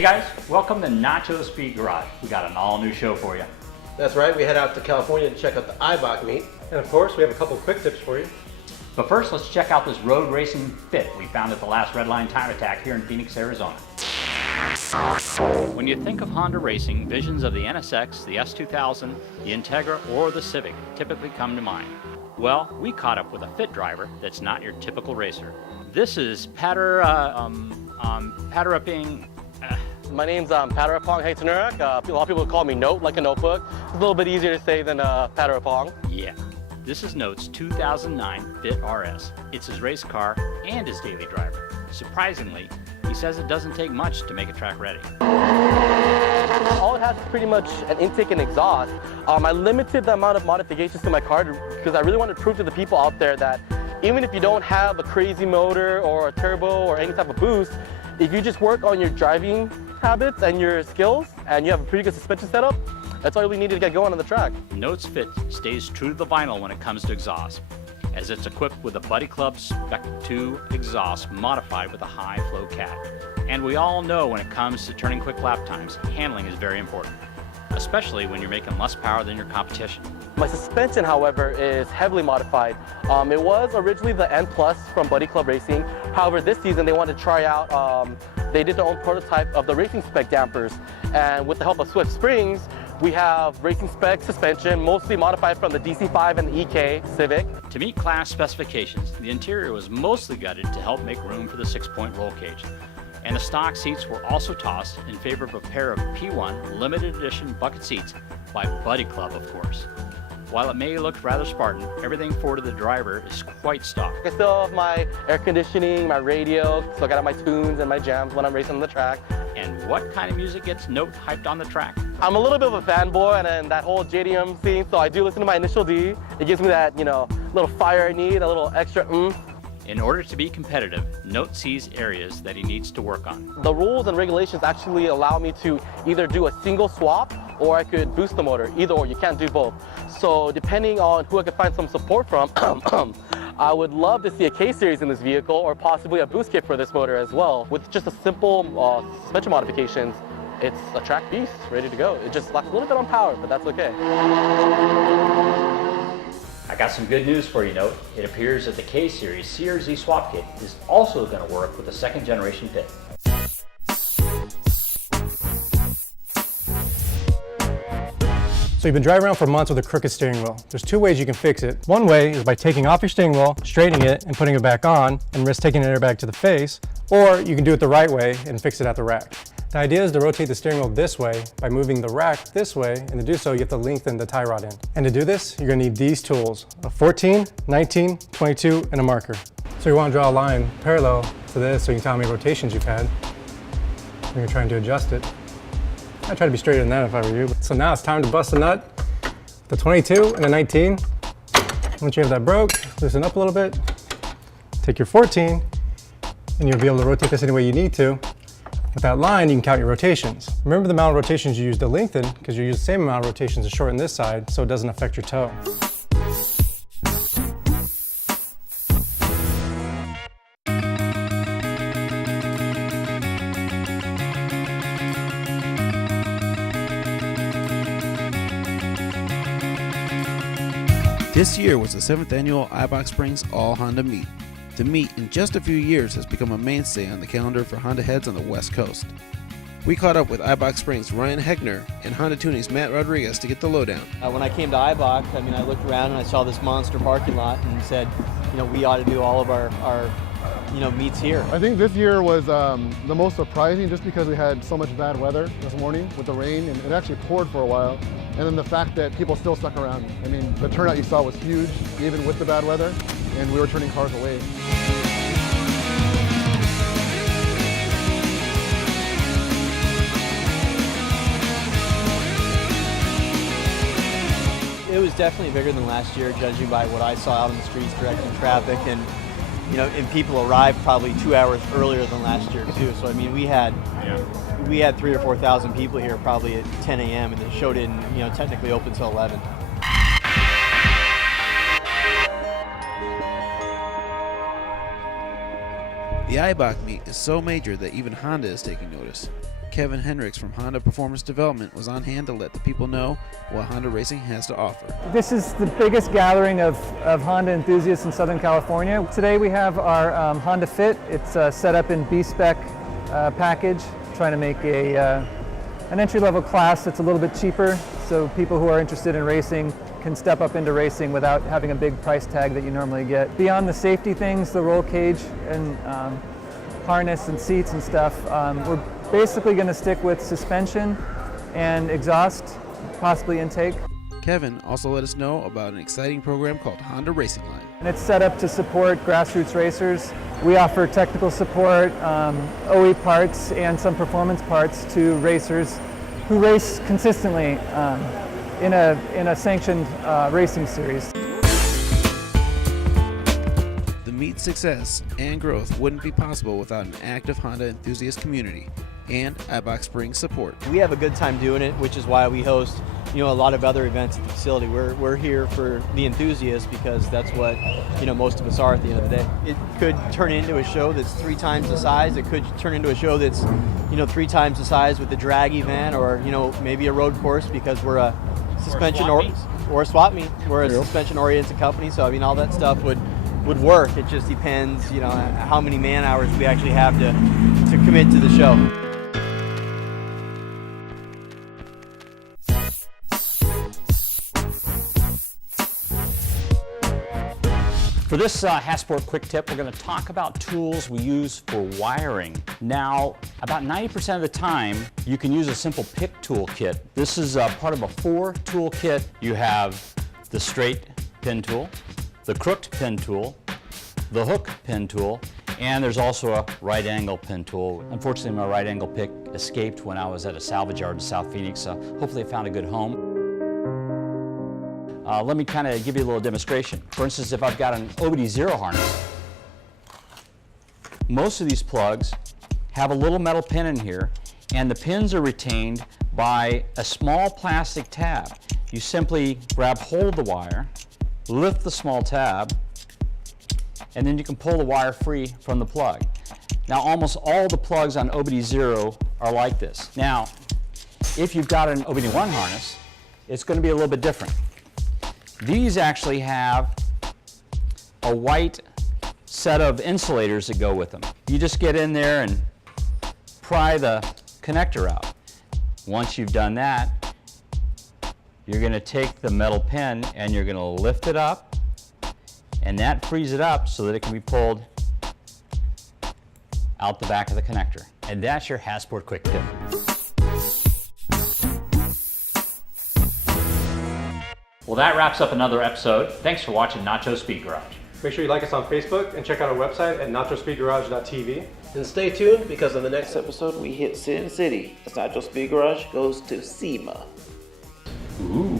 Hey guys, welcome to Nacho Speed Garage. We got an all new show for you. That's right, we head out to California to check out the Eibach Meet. And of course, we have a couple quick tips for you. But first, let's check out this road racing fit we found at the last Red Line Time Attack here in Phoenix, Arizona. When you think of Honda racing, visions of the NSX, the S2000, the Integra, or the Civic typically come to mind. Well, we caught up with a fit driver that's not your typical racer. This is Pataraping. My name's Patarapong Haitanurak. A lot of people call me Note, like a notebook. It's a little bit easier to say than Patarapong. Yeah, this is Note's 2009 Fit RS. It's his race car and his daily driver. Surprisingly, he says it doesn't take much to make a track ready. All it has is pretty much an intake and exhaust. I limited the amount of modifications to my car because I really wanted to prove to the people out there that even if you don't have a crazy motor or a turbo or any type of boost, if you just work on your driving habits and your skills and you have a pretty good suspension setup, that's all you needed to get going on the track. Note's Fit stays true to the vinyl when it comes to exhaust, as it's equipped with a Buddy Club Spec 2 exhaust modified with a high flow cat. And we all know when it comes to turning quick lap times, handling is very important, especially when you're making less power than your competition. My suspension, however, is heavily modified. It was originally the N Plus from Buddy Club Racing. However, this season they wanted to try out, they did their own prototype of the racing spec dampers. And with the help of Swift Springs, we have racing spec suspension, mostly modified from the DC5 and the EK Civic. To meet class specifications, the interior was mostly gutted to help make room for the 6-point roll cage. And the stock seats were also tossed in favor of a pair of P1 limited edition bucket seats by Buddy Club, of course. While it may look rather Spartan, everything forward to the driver is quite stock. I still have my air conditioning, my radio, so I got my tunes and my jams when I'm racing on the track. And what kind of music gets Note hyped on the track? I'm a little bit of a fanboy and that whole JDM scene, so I do listen to my Initial D. It gives me that, little fire I need, a little extra oomph. In order to be competitive, Note sees areas that he needs to work on. The rules and regulations actually allow me to either do a single swap or I could boost the motor, either or, you can't do both. So depending on who I could find some support from, I would love to see a K-Series in this vehicle or possibly a boost kit for this motor as well. With just a simple suspension modifications, it's a track beast, ready to go. It just lacks a little bit on power, but that's okay. I got some good news for you, Note. It appears that the K-Series CRZ swap kit is also going to work with the 2nd generation fit. So you've been driving around for months with a crooked steering wheel. There's 2 ways you can fix it. One way is by taking off your steering wheel, straightening it, and putting it back on, and risk taking an airbag to the face. Or you can do it the right way and fix it at the rack. The idea is to rotate the steering wheel this way by moving the rack this way, and to do so you have to lengthen the tie rod end. And to do this, you're gonna need these tools: a 14, 19, 22, and a marker. So you wanna draw a line parallel to this so you can tell how many rotations you've had when you're trying to adjust it. I'd try to be straighter than that if I were you. So now it's time to bust a nut. The 22 and the 19. Once you have that broke, loosen up a little bit. Take your 14, and you'll be able to rotate this any way you need to. With that line, you can count your rotations. Remember the amount of rotations you use to lengthen, because you use the same amount of rotations to shorten this side, so it doesn't affect your toe. This year was the 7th annual Eibach Springs All Honda Meet. The meet in just a few years has become a mainstay on the calendar for Honda heads on the West Coast. We caught up with Eibach Springs' Ryan Hegner and Honda Tuning's Matt Rodriguez to get the lowdown. When I came to Eibach, I looked around and I saw this monster parking lot and said, we ought to do all of our meets here. I think this year was the most surprising just because we had so much bad weather this morning with the rain, and it actually poured for a while. And then the fact that people still stuck around. The turnout you saw was huge, even with the bad weather, and we were turning cars away. It was definitely bigger than last year, judging by what I saw out on the streets directing traffic, and and people arrived probably 2 hours earlier than last year too. So we had 3,000 or 4,000 people here probably at 10 a.m. and the show didn't technically open till 11. The Eibach Meet is so major that even Honda is taking notice. Kevin Hendricks from Honda Performance Development was on hand to let the people know what Honda Racing has to offer. This is the biggest gathering of Honda enthusiasts in Southern California. Today we have our Honda Fit. It's set up in B-Spec package, trying to make an entry-level class that's a little bit cheaper, so people who are interested in racing can step up into racing without having a big price tag that you normally get. Beyond the safety things, the roll cage and harness and seats and stuff, we're basically going to stick with suspension and exhaust, possibly intake. Kevin also let us know about an exciting program called Honda Racing Line. And it's set up to support grassroots racers. We offer technical support, OE parts, and some performance parts to racers who race consistently in a sanctioned racing series. The Meet's success and growth wouldn't be possible without an active Honda enthusiast community and Eibach Springs support. We have a good time doing it, which is why we host, a lot of other events at the facility. We're here for the enthusiasts because that's what, most of us are at the end of the day. It could turn into a show that's 3 times the size. It could turn into a show that's, 3 times the size with a drag event or, maybe a road course because we're a suspension or a swap meet. We're a suspension-oriented company, so all that stuff would work. It just depends, how many man hours we actually have to commit to the show. For this Hasport quick tip, we're going to talk about tools we use for wiring. Now, about 90% of the time, you can use a simple pick tool kit. This is part of a 4-tool kit. You have the straight pin tool, the crooked pin tool, the hook pin tool, and there's also a right angle pin tool. Unfortunately, my right angle pick escaped when I was at a salvage yard in South Phoenix, so hopefully I found a good home. Let me kind of give you a little demonstration. For instance, if I've got an OBD0 harness, most of these plugs have a little metal pin in here, and the pins are retained by a small plastic tab. You simply grab hold of the wire, lift the small tab, and then you can pull the wire free from the plug. Now, almost all the plugs on OBD0 are like this. Now, if you've got an OBD1 harness, it's going to be a little bit different. These actually have a white set of insulators that go with them. You just get in there and pry the connector out. Once you've done that, you're going to take the metal pin and you're going to lift it up, and that frees it up so that it can be pulled out the back of the connector. And that's your Hasport quick tip. Well, that wraps up another episode. Thanks for watching Nacho Speed Garage. Make sure you like us on Facebook and check out our website at nachospeedgarage.tv. And stay tuned because in the next episode we hit Sin City as Nacho Speed Garage goes to SEMA. Ooh.